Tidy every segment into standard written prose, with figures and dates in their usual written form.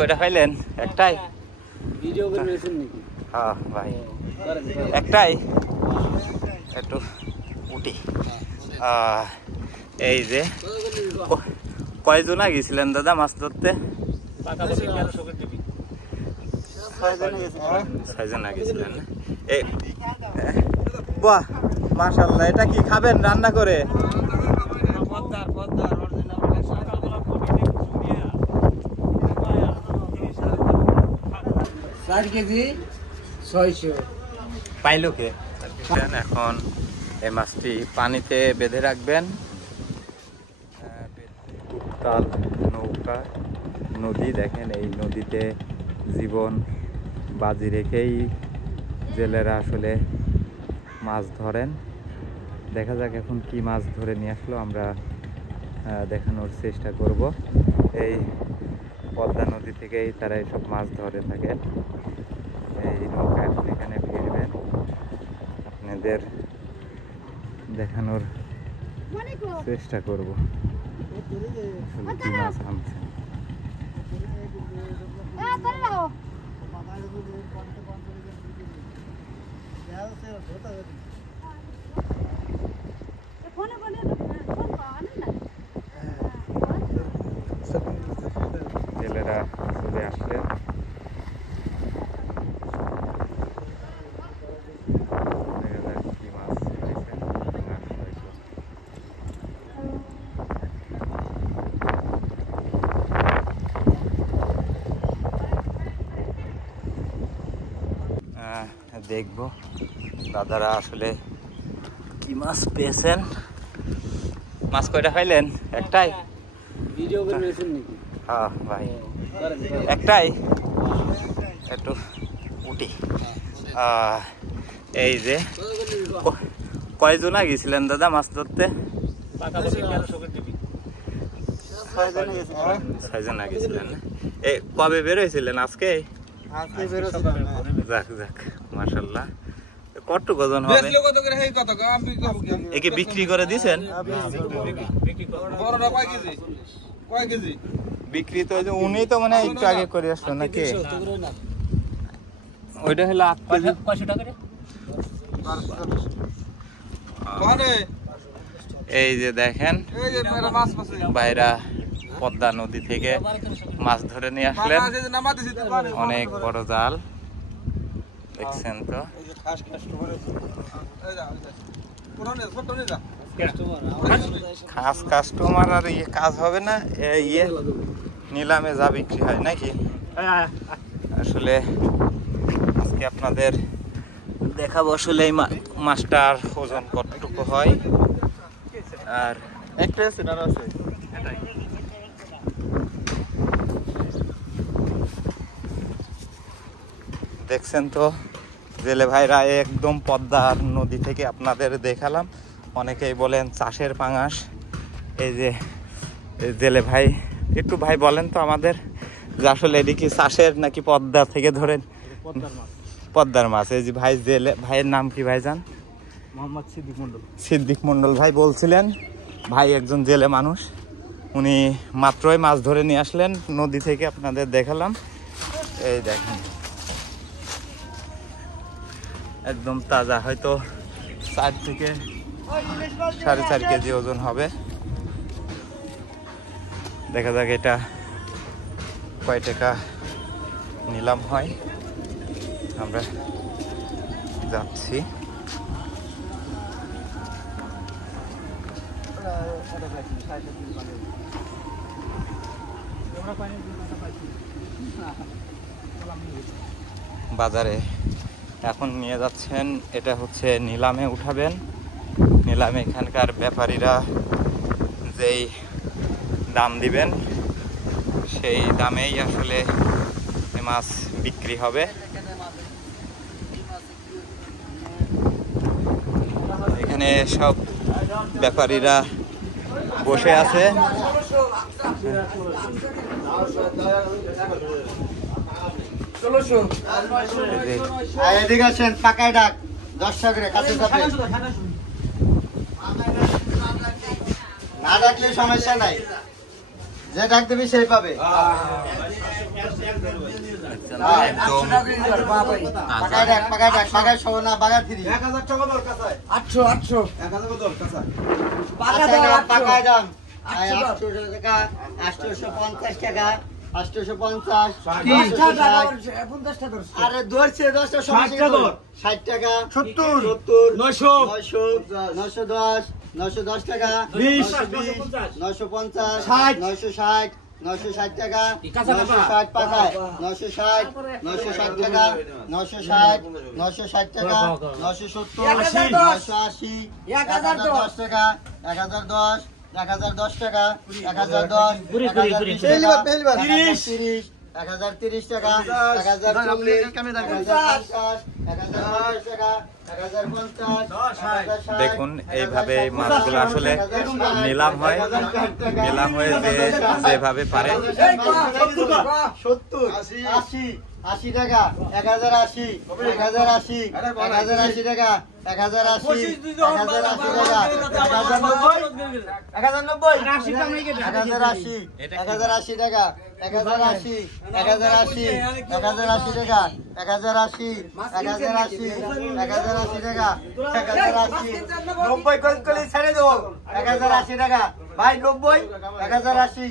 কয়টা খাইলেন? একটাই? ভিডিও করে নিয়েছেন নাকি? হ্যাঁ ভাই, একটাই। একটু উঠি। এই যে কয়জনা গেছিলেন দাদা মাছ ধরতে? 6 জনা গেছিলেন। বাহ, মাশাআল্লাহ। এটা কি খাবেন রান্না করে? 4 কেজি 600 পাইলো কে? এখন এই মাছটি পানিতে বেঁধে রাখবেন। উত্তাল নৌকা নদী, দেখেন এই নদীতে জীবন বাজি রেখেই জেলেরা আসলে মাছ ধরেন। দেখা যাক এখন কি মাছ ধরে নিয়ে আসলো, আমরা দেখানোর চেষ্টা করব। এই পদ্মা নদী থেকেই তারা এইসব মাছ ধরে থাকেন। এই নৌকা এখন এখানে ফিরবেন, আপনাদের দেখানোর চেষ্টা করব আসলে কি মাছ আনছেন। জেলেরা চলে আসলেন। কি মাছ দেখবো দাদারা আসলে কি মাছ পেয়েছেন। মাছ কয়টা খাইলেন? একটাই? ভিডিও করে নিয়েছেন নাকি? হ্যাঁ ভাই, একটাই। একটু উঠি। এই যে কয়জনা গেছিলেন দাদা মাছ ধরতে? 6 জনা গেছিলেন। কবে বের হয়েছিলেন? আজকে? যাক যাক, মাশাআল্লাহ। কত ওজন হবে? একে বিক্রি করে দিয়েছেন? বিক্রি তো উনি তো মানে একটু আগে করে আসলো নাকি? ওইটা হলো 8 টাকা। এই যে দেখেন ভাইরা পদ্মা নদী থেকে মাছ ধরে নিয়ে আসলেন। অনেক বড় জাল, দেখছেন তো। খাস কাস্টমার আর ইয়ে কাজ হবে না, ইয়ে নিলামে যা বিক্রি হয় নাকি? আসলে আজকে আপনাদের দেখাবো আসলে এই মাছটার ওজন কতটুকু হয়। আর একটা আছে না আছে, দেখছেন তো জেলে ভাইরা একদম পদ্মার নদী থেকে আপনাদের দেখালাম। অনেকেই বলেন চাষের পাঙাশ। এই যে জেলে ভাই, একটু ভাই বলেন তো আমাদের যে আসলে এটি কি চাষের নাকি পদ্মা থেকে ধরেন? পদ্মার মাছ। এই যে ভাই জেলে ভাইয়ের নাম কি ভাই জান? মোহাম্মদ সিদ্দিক মন্ডল। সিদ্দিক মন্ডল ভাই বলছিলেন। ভাই একজন জেলে মানুষ, উনি মাত্রই মাছ ধরে নিয়ে আসলেন নদী থেকে, আপনাদের দেখালাম। এই দেখেন একদম তাজা, হয়তো 4 থেকে 4.5 কেজি ওজন হবে। দেখা যাক এটা কয় টাকা নিলাম হয়। আমরা যাচ্ছি। বাজারে এখন নিয়ে যাচ্ছেন, এটা হচ্ছে নিলামে উঠাবেন। নিলামে এখানকার ব্যাপারীরা যেই দাম দিবেন সেই দামেই আসলে মাছ বিক্রি হবে। এখানে সব ব্যাপারীরা বসে আছে। পাকায় ডাক 10 টাকা কাছে না ডাকলে সমস্যা নাই, যে ডাক দেবে সেই পাবে। একদম পাকায় সোনা বাগা 30 1000 টাকা দর কাছায় 800 1000 দর কাছায় পাকায় দাম 800 টাকা 850 টাকা 850 আরে ধরছে 60 টাকা 70 900 910 910 টাকা 920 950 960 960 টাকা 960 পাকায় 960 960 টাকা 960 960 টাকা 970 980 1010 টাকা 1010 1010 টাকা 1010 1030 1030 টাকা 1050 দেখুন এইভাবে এই মাছগুলো আসলে নিলাম হয়, নিলাম হয়ে যেভাবে পারে। 70 80 টাকা 1080 1080 1080 টাকা 1080 1080 টাকা 1080 1080 1080 টাকা 1080 টাকা 90 কলি ছেড়ে দেবো 1080 টাকা ভাই 90 1080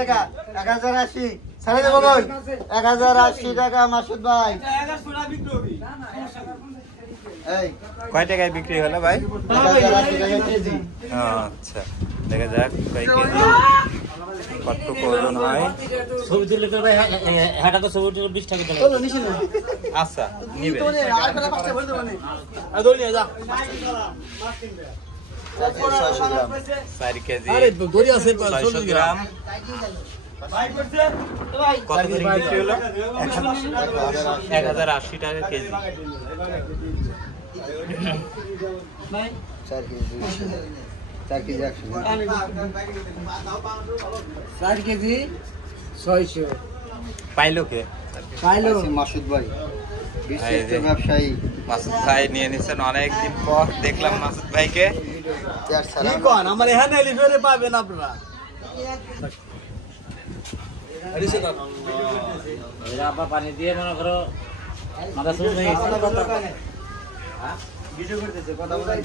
টাকা 1080 ছেড়ে দেবো 1080 টাকা মাসুদ ভাই এই কয় টাকায় বিক্রি হলো ভাই? 1080 টাকা কেজি। আচ্ছা, দেখা যাক কয় কেজি কতটুকু ওজন হয়। ছবি তুললে তো ভাই হাটা তো ছবি তুলে 20 টাকা দিলাম। আচ্ছা নিবে 4 কেজি 600 গ্রাম। কত করে বিক্রি হলো? 1080 টাকা কেজি। 4 কেজি 600 পাইলো কে? পাইলো মাসুদ ভাই বিশ্বস্ত ব্যবসায়ী মাসুদ ভাই নিয়ে নিছেন অনেকদিন পর দেখলাম মাসুদ ভাইকে। কি কোন আমার এখানে এলিভেরে পাবেন আপনারা এরা আপা পানি দিয়ে মনে করো মাথা শুরু হয়ে গেছে। ভিডিও করতেছে কথা বলাই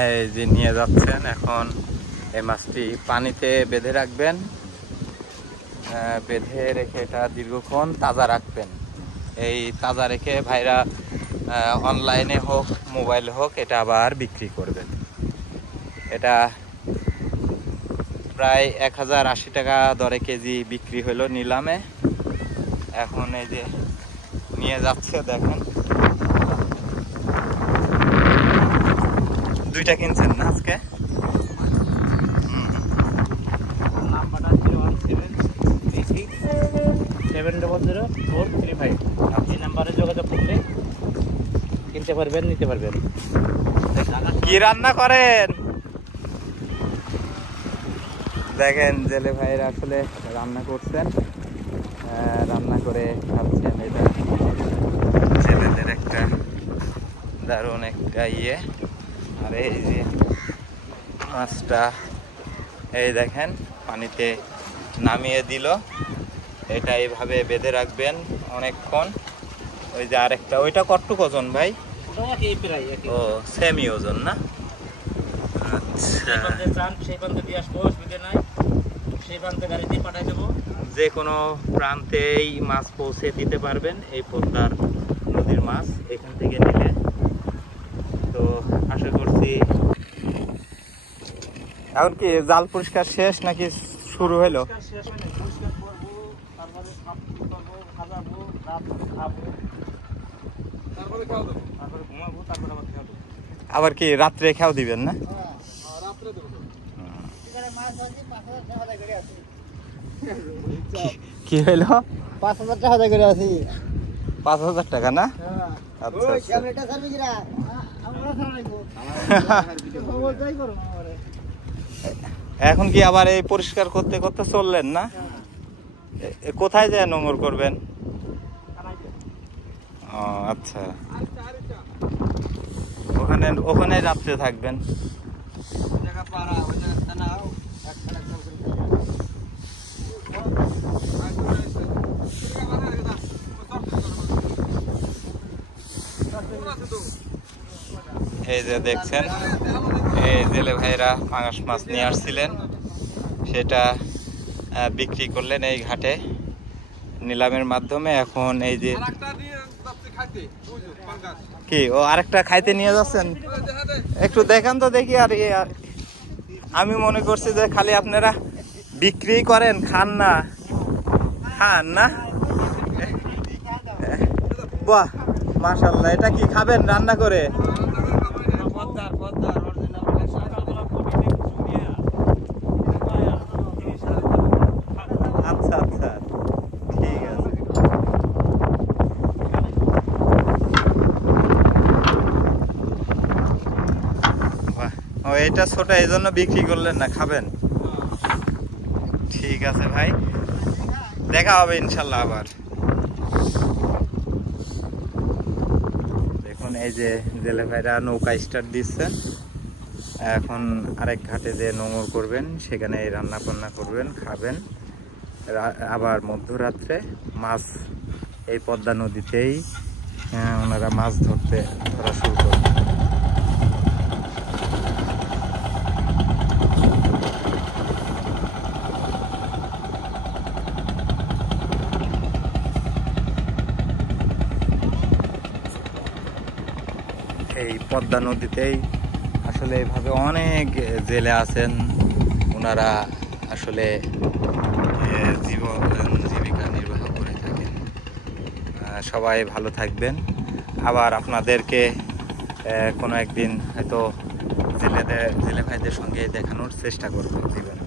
এই যে নিয়ে যাচ্ছেন এখন এই মাছটি পানিতে বেঁধে রাখবেন, বেঁধে রেখে এটা দীর্ঘক্ষণ তাজা রাখবেন। এই তাজা রেখে ভাইরা অনলাইনে হোক মোবাইলে হোক এটা আবার বিক্রি করবেন। এটা প্রায় 1080 টাকা দরে কেজি বিক্রি হলো নিলামে। এখন এই যে নিয়ে যাচ্ছে দেখেন, দুইটা কিনছেন না আজকে? নাম্বারটা 01736700435। এই নাম্বারে যোগাযোগ করলে কিনতে পারবেন, নিতে পারবেন। কি রান্না করেন দেখেন, জেলে ভাইয়েরা আসলে রান্না করছেন, রান্না করে খাচ্ছেন। এটা জেলেদের একটা দারুণ একটা ইয়ে। আর এই যে মাছটা এই দেখেন পানিতে নামিয়ে দিল, এটা এইভাবে বেঁধে রাখবেন অনেকক্ষণ। ওই যে আরেকটা, ওইটা কতটুকু ওজন ভাই? ও সেমি ওজন না? আচ্ছা, সেই প্রান্তে দিয়ে আসবো, অসুবিধা নাই। সেই প্রান্তে গাড়ি দিয়ে পাঠিয়ে দেবো। যে কোনো প্রান্তেই মাছ পৌঁছে দিতে পারবেন। এই পদ্মার নদীর মাছ এখান থেকে নিলে। তো আশা করছি এখন কি জাল পরিষ্কার শেষ নাকি শুরু হলো? আবার কি রাত্রে খাও দিবেন না? কি হইলো? 5000 টাকা করে আছে 5000 টাকা না? আচ্ছা আচ্ছা। এখন কি আবার এই পরিষ্কার করতে করতে চললেন না? কোথায় যায় নোংর করবেন? ও আচ্ছা, ওখানে ওখানে রাত্রে থাকবেন। এই যে দেখছেন এই জেলে ভাইরা পাঙাশ মাছ নিয়ে আসছিলেন, সেটা বিক্রি করলেন এই ঘাটে নিলামের মাধ্যমে। এখন এই যে কি ও আরেকটা খাইতে নিয়ে যাচ্ছেন, একটু দেখান তো দেখি। আর আমি মনে করছি যে খালি আপনারা বিক্রি করেন, খান না। বাহ মাশাআল্লাহ, এটা কি খাবেন রান্না করে? আচ্ছা আচ্ছা, ঠিক আছে। বাহ, ও এটা ছোট এই জন্য বিক্রি করলেন না, খাবেন? ঠিক আছে ভাই, দেখা হবে ইনশাল্লাহ আবার। দেখুন এই যে জেলে ভাইরা নৌকা স্টার্ট দিচ্ছেন, এখন আরেক ঘাটে যে নোঙর করবেন, সেখানে রান্না বান্না করবেন, খাবেন। আবার মধ্যরাত্রে মাছ এই পদ্মা নদীতেই ওনারা মাছ ধরা শুরু করবেন। এই পদ্মা নদীতেই আসলে এইভাবে অনেক জেলে আছেন, ওনারা আসলে জীবিকা নির্বাহ করে থাকেন। সবাই ভালো থাকবেন। আবার আপনাদেরকে কোনো একদিন হয়তো জেলে ভাইদের সঙ্গে দেখানোর চেষ্টা করব জীবনে।